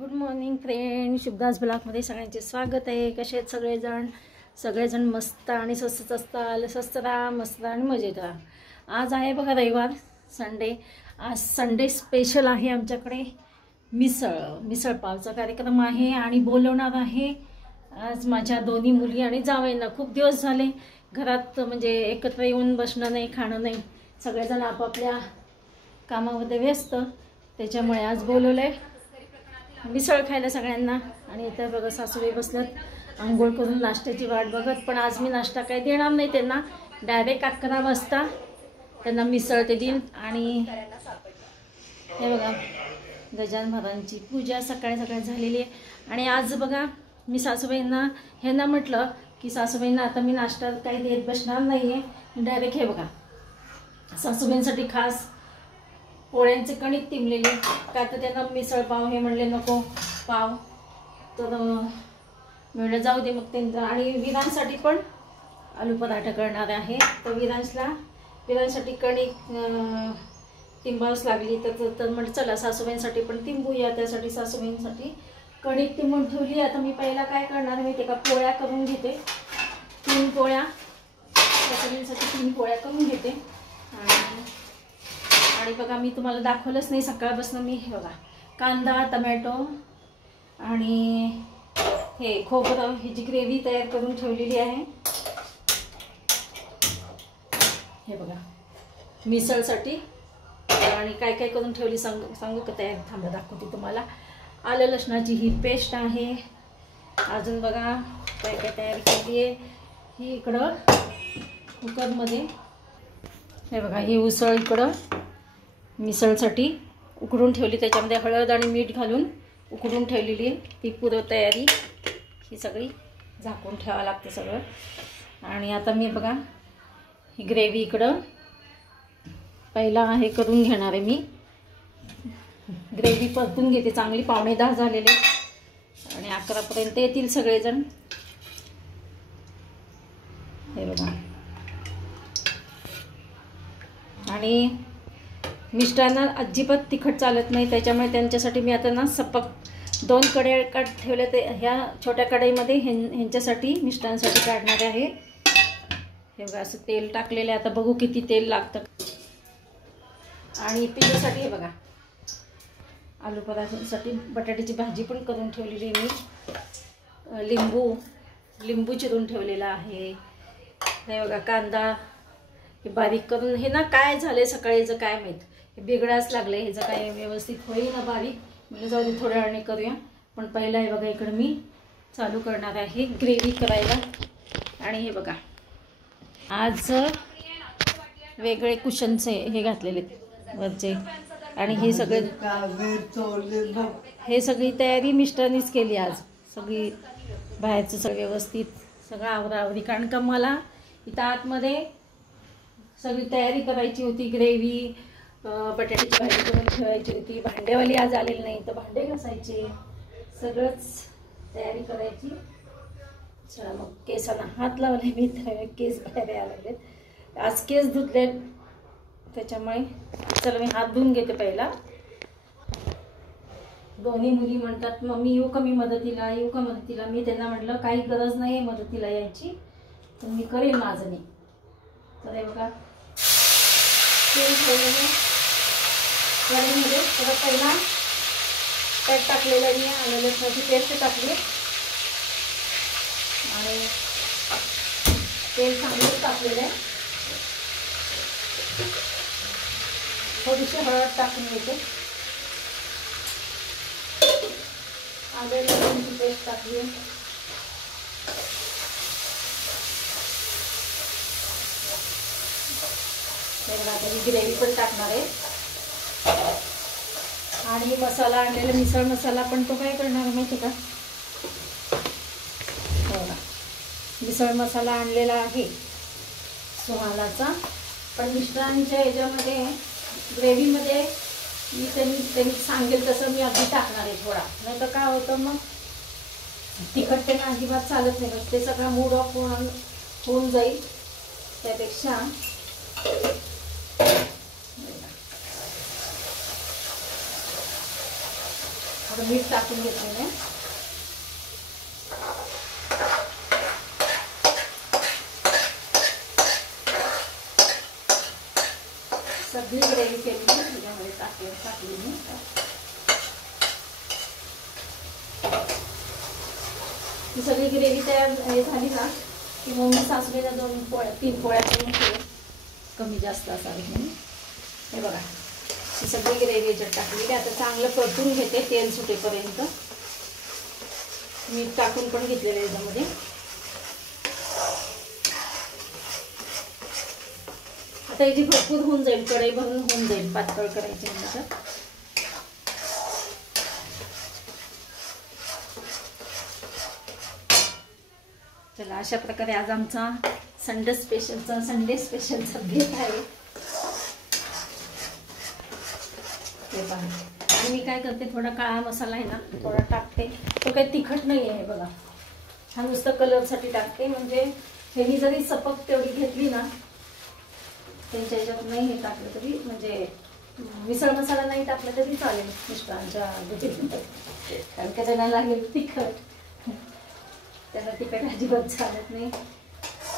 Good morning friend, शुभदास ब्लॉगमध्ये सगळ्यांचे स्वागत आहे। कसे आहेत सगळेजण मस्त आणि स्वस्त राहा, मस्त आणि मजेत राहा। आज आहे बघा रविवार, संडे। आज संडे स्पेशल आहे आमच्याकडे मिसळ पावचा कार्यक्रम आहे आणि बोलवणार आहे आज माझ्या दोन्ही मुली आणि जावयांना। खूप दिवस झाले घरात म्हणजे एकत्र येऊन बसणं नाही, खाणं नाही, सगळेजण आपापल्या कामामध्ये व्यस्त, त्याच्यामुळे आज बोलवलंय मिसळ खायला सगळ्यांना। आणि इथं बघा सासूबाई बसल्यात आंघोळ करून नाश्त्याची वाट बघत। पण आज मी नाश्ता काही देणार नाही त्यांना, डायरेक्ट 11 वाजता त्यांना मिसळ ते देईन। आणि हे बघा गजानन महाराजांची पूजा सकाळी झालेली आहे। आणि आज बघा मी सासूबाईंना ह्यांना म्हटलं की सासूबाईंना आता मी नाश्ता काही देत बसणार नाही आहे, डायरेक्ट हे बघा सासूबाईंसाठी खास पोळ्यांचे कणिक तिंबलेले, का तर त्यांना मिसळ पाव हे म्हणले नको पाव, तर म्हणलं जाऊ दे मग त्यांचं। आणि विरांसाठी पण आलू पराठा करणार आहे, तर विरांसाठी कणिक तिंबावच लागली, तर म्हटलं चला सासूबाईंसाठी पण तिंबूया। त्यासाठी सासूबाईंसाठी कणिक तिंबून ठेवली। आता मी पहिला काय करणार आहे ते का पोळ्या करून घेते, 3 पोळ्या सासूबाईंसाठी 3 पोळ्या करून घेते। आणि बघा मी तुम्हाला दाखवलंच नाही सकाळपासून, मी हे बघा कांदा टमॅटो आणि हे खोबरं ह्याची ग्रेव्ही तयार करून ठेवलेली आहे। हे बघा मिसळसाठी आणि काय काय करून ठेवली सांगू का तयार, थांबा दाखवते तुम्हाला। आलं लसणाची ही पेस्ट आहे, अजून बघा काय काय तयारी केली आहे ही इकडं कुकरमध्ये। हे बघा ही उसळ इकडं मिसळसाठी उकडून ठेवली, त्याच्यामध्ये हळद आणि मीठ घालून उकडून ठेवलेली आहे ती पूर्व तयारी। ही सगळी झाकून ठेवावं लागतं सगळं। आणि आता मी बघा ही ग्रेव्ही इकडं पहिला हे करून घेणार आहे, मी ग्रेव्ही परतून घेते चांगली। 9:45 झालेले आणि 11 पर्यंत येतील सगळेजण। हे बघा आणि मिस्टरांना अजिबात तिखट चालत नाही, त्याच्यामुळे त्यांच्यासाठी मी आता ना सपक 2 कढया ठेवल्या, ते ह्या छोट्या कढईमध्ये ह्यांच्यासाठी मिस्टरांसाठी काढणार आहे। हे बघा असं तेल टाकलेलं आहे, आता बघू किती तेल लागतं। आणि पिठासाठी हे बघा आलू पराठ्यासाठी बटाट्याची भाजी पण करून ठेवलेली मी, लिंबू चिरून ठेवलेला आहे। हे बघा कांदा हे बारीक करून, हे ना काय झालंय सकाळीचं काय माहीत, हे बिघडायच लागले, ह्याचं काय व्यवस्थित होईल ना बारीक, म्हणजे जाऊ दे थोड्या वेळाने करूया। पण पहिला हे बघा इकडं मी चालू करणार आहे ग्रेव्ही करायला। आणि हे बघा आज वेगळे कुशनचे हे घातलेले वरचे, आणि हे सगळी तयारी मिस्टरनीच केली आज, सगळी बाहेरचं सगळं व्यवस्थित सगळं आवरावरी, कारण का मला इथं आतमध्ये सगळी तयारी करायची होती। ग्रेव्ही बटाट्याची भाजी करून ठेवायची होती, भांडेवाली आज आलेली नाही तर भांडे घासायचे, सगळंच तयारी करायची। चला मग केसांना हात लावले मी, तर केस बाहेर यायला लागलेत, आज केस धुतले त्याच्यामुळे चला मी हात धुवून घेते पहिला। दोन्ही मुली म्हणतात मम्मी येऊ का मदतीला, मी त्यांना म्हटलं काही गरज नाही आहे मदतीला यायची, तर मी करेन माझं नाही। तर हे बघा तेल ठेवलेलं कढईमध्ये, तर पहिला त्यात टाकलेलं मी आलं लसणाची पेस्ट टाकली आणि तेल चांगलं टाकलेलं आहे, थोडीशी हळद टाकून घेते, आलं लसणाची पेस्ट टाकली, ग्रेव्ही पण टाकणार आहे। आणि मसाला आणलेला मिसळ मसाला पण तो काय करणार माहिती का, मिसळ मसाला आणलेला आहे सुहानाचा, पण मिस्टरांच्या ह्याच्यामध्ये ग्रेव्हीमध्ये मी त्यांनी सांगेल तसं मी अगदी टाकणार आहे थोडा, नाही तर काय होतं मग तिखट त्यांना अजिबात चालत नाही, ते सगळा मूड ऑफ होऊन जाईल, त्यापेक्षा थोडंसं मीठ टाकून घेतलेलं आहे. सगळी ग्रेव्ही केली त्याच्यामध्ये टाकली मी. ही सगळी ग्रेव्ही तयार झाली ना की मग मी सासूबाईला 2-3 पोळ्या करून ठेवले, कमी जास्त असावी म्हणून. हे बघा ही सगळी ग्रेव्ही याच्यात टाकलेली. आता चांगलं परतून घेते तेल सुटेपर्यंत. मीठ टाकून पण घेतलेलं आहे याच्यामध्ये. आता याची भरपूर होऊन जाईल, कढई भरून होऊन जाईल, पातळ करायची नंतर. चला अशा प्रकारे आज आमचा संडे स्पेशलचा बेत आहे. ते पहा. आणि मी काय करते, थोडा काळा मसाला आहे ना थोडा टाकते. तो काही तिखट नाही आहे बघा, हा नुसतं कलरसाठी टाकते. म्हणजे हे जरी सपक तेवढी घेतली ना त्यांच्या ह्याच्यावर नाही हे टाकलं तरी, म्हणजे मिसळ मसाला नाही टाकला तरी चालेल मिस्टरांच्या कारण का त्यांना लागेल तिखट. त्यांना तिखट अजिबात चालत नाही,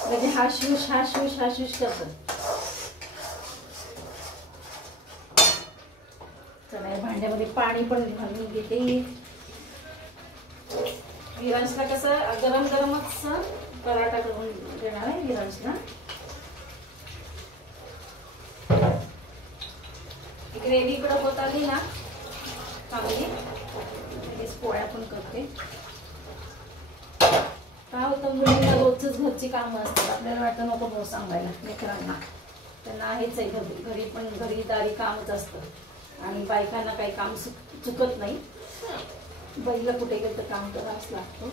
म्हणजे हाशूश करतो. चला भांड्यामध्ये पाणी पण घालून घेते. विरांशला कसं गरमच पराठा करून देणार आहे विरांशला. ग्रेव्ही इकडं होत आली ना चांगली, लगेच पोळ्या पण करते. काय होतं, मुलींना रोजच घरची कामं असतात. आपल्याला वाटतं नको भाऊ सांगायला लेकरांना, त्यांना आहेच आहे घरी पण घरी दारी कामच असतं. आणि बायकांना काही काम चुकत नाही. बाईला कुठे गेलं तर काम करावंच लागतं.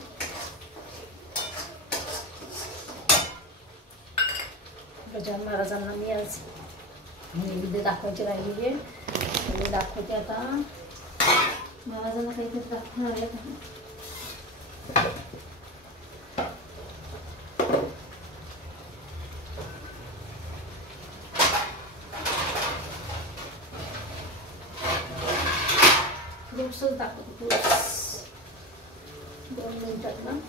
गजानन महाराजांना मी आज नैवेद्य दाखवायची राहिलेली आहे, दाखवते आता. महाराजांना काहीतरी दाखवून आले का. फ्रूट्सच दाखवतो, फ्रूट्स 2 मिनिटात ना.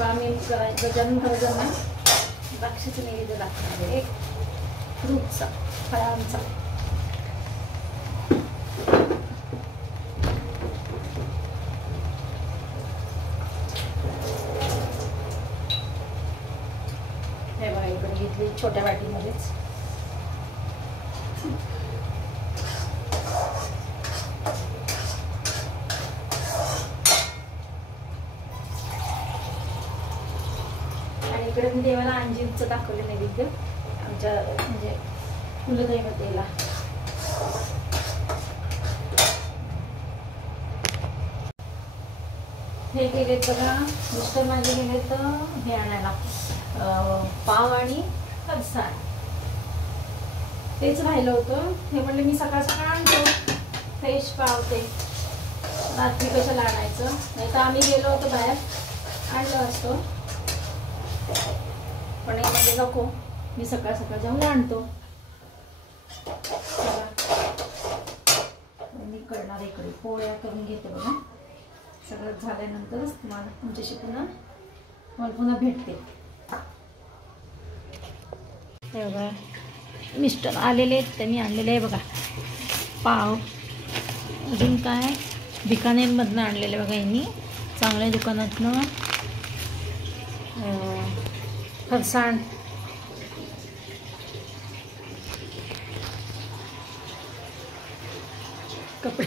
आम्ही गजानन महाराजांना द्राक्षाचं नैवेद्य दाखवणार आहे, एक फ्रूटचा, फळांचा. हे बघा इकडे घेतली छोट्या वाटीमध्येच. इकडे मी देवाला अंजीरचं दाखवलं नैवेद्य, आमच्या म्हणजे कुलदैवतेला. हे गेलेत बघा मिस्टर माझे गेले तर हे आणायला पाव आणि फरसाण. तेच राहिलं होतं. हे म्हणले मी सकाळ आणतो फ्रेश पाव, ते रात्री कशाला आणायचं, नाही तर आम्ही गेलो होतो बाहेर आणलं असतो. पण हे म्हणजे नको, मी सकाळ जाऊन आणतो. मी करणार इकडे पोळ्या करून घेते बघा. सगळं झाल्यानंतरच तुम्हाला तुमच्याशी पुन्हा भेटते. हे बघा मिस्टर आलेले आहेत, त्यांनी आणलेले आहे बघा पाव. अजून काय बिकानेरमधनं आणलेले बघा यांनी, चांगल्या दुकानातनं. फरसाण, कपडे,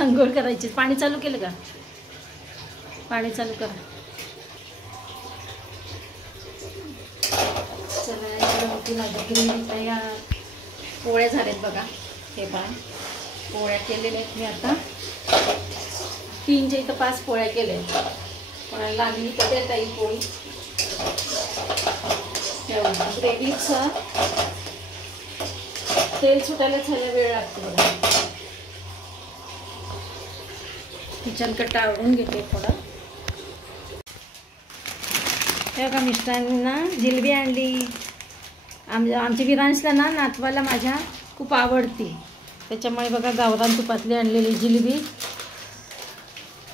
आंघोळ करायची. पाणी चालू केलं का, पाणी चालू करा. चला ग्रेव्ही तयार. पोळ्या झाल्यात बघा, हे पहा पोळ्या केलेल्या आहेत मी आता 3च्या इथं 5 पोळ्या केल्या आहेत. कोणाला लागली तर देता येईल पोळी. ग्रेव्हीचं तेल सुटायला झाला वेळ लागतो बघा. किचन कट्टा आवरून घेते थोडा. हे बघा मिस्टरांना जिलेबी आणली. आमच्या विरांशला ना नातवाला माझ्या खूप आवडते, त्याच्यामुळे बघा गावरान तुपातली आणलेली जिलेबी.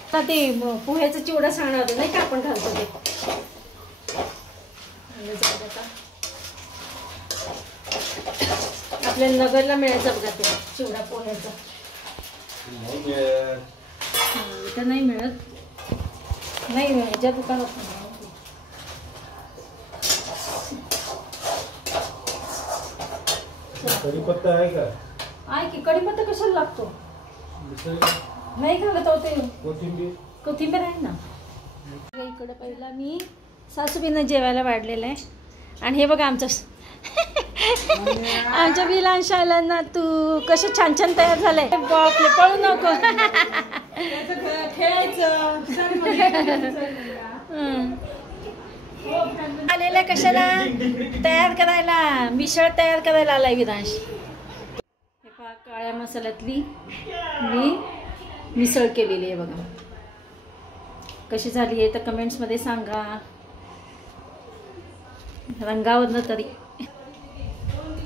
आता ते पोह्याचा चिवडा सांगणार होते नाही का आपण घालतो ते. आपल्याला नगरला मिळायचं बघा ते चिवडा पोह्याचा. इथं नाही मिळत, नाही ह्याच्या दुकानात नाही. कढीपत्ता आहे का? आहे की. कढीपत्ता कशाला लागतो? नाही घालत होते. कोथिंबीर आहे ना. इकडं पहिला मी सासूबाईंना जेवायला वाढलेलं आहे. आणि हे बघा आमच्या विलांशाला ना तू कसे छान छान तयार झाले. बापले पळू नको. आलेला कशाला तयार करायला, मिसळ तयार करायला आलाय विरांश. हे पहा काळ्या मसाल्यातली मी मिसळ केलेली आहे बघा. कशी झाली आहे तर कमेंट्समध्ये सांगा, रंगावरनं तरी.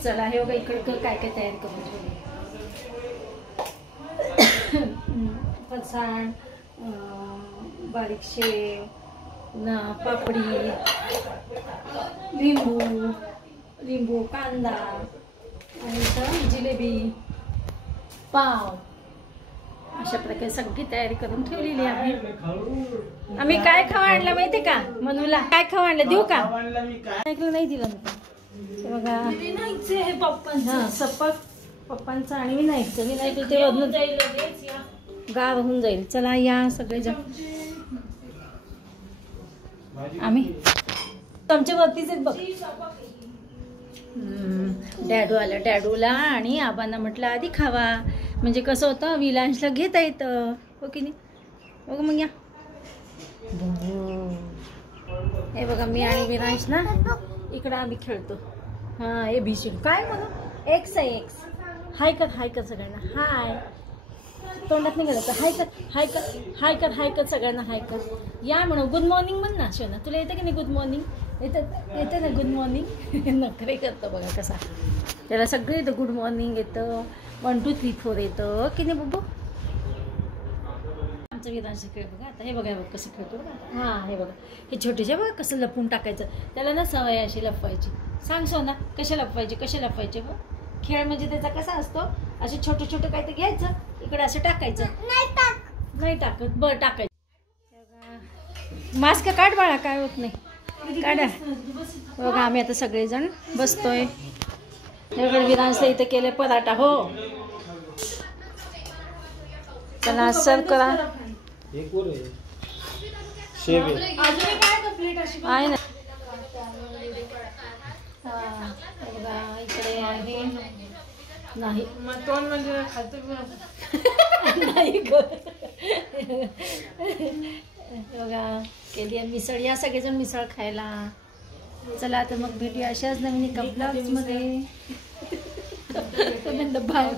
चला हे बघा इकडं काय काय तयार करून ठेवले. फरसाण, बारीक शेव, पापडी, लिंबू, कांदा आणि जिलेबी, पाव, अशा प्रकारे सगळी तयारी करून ठेवलेली आहे. आम्ही काय खावा आणलं माहिती का? मनूला काय खावा आणलं देऊ का? ऐकलं नाही दिलं बघा. हा सपक पप्पांचं आणि विनायकचं ते बदलून गाव होऊन जाईल. चला या सगळेजण. आम्ही आमच्या वरतीच आहेत बघ. डॅडू आलं. डॅडूला आणि आबांना म्हटलं आधी खावा, म्हणजे कसं होतं विलांशला घेता येतं, हो की नाही? बघ मग या. हे बघा मी आणि विलांश ना इकडं आम्ही खेळतो. हां ABCD काय म्हणू? एक्स आहे एक्स. हाय कर सगळ्यांना. हाय तोंडात नाही गेलं तर हाय कर सगळ्यांना हाय कर. या म्हणू. गुड मॉर्निंग म्हण ना शोना. तुला येतं की नाही गुड मॉर्निंग? येतं ना गुड मॉर्निंग. नखरे करतो बघा कसा. त्याला सगळं येतं. गुड मॉर्निंग येतं, 1 2 3 4 येतं की नाही बघू. आमचं विधानचं खेळ बघा. आता हे बघा कसं खेळतो बघा. हां हे बघा हे छोटेसे बघा कसं लपून टाकायचं. त्याला ना सवय अशी लपवायची. सांग सोना कशा लपवायचे बघ. खेळ म्हणजे त्याचा कसा असतो, असे छोटे छोटे काहीतरी घ्यायचं, इकडे असं टाकायचं. नाही टाकत. बरं टाकायचं. मास्क काढ बाळा, काय होत नाही. काढा बघा. आम्ही आता सगळेजण बसतोय. विरांशला इथे केले पराठा. हो चला सर्व करा. आहे ना. इकडे आहे नाही तोंड म्हणजे खातो नाही बघा. केली आहे मिसळ. या सगळेजण मिसळ खायला. चला आता मग भेटूया अशाच नवीन एका ब्लॉग्समध्ये. बाय.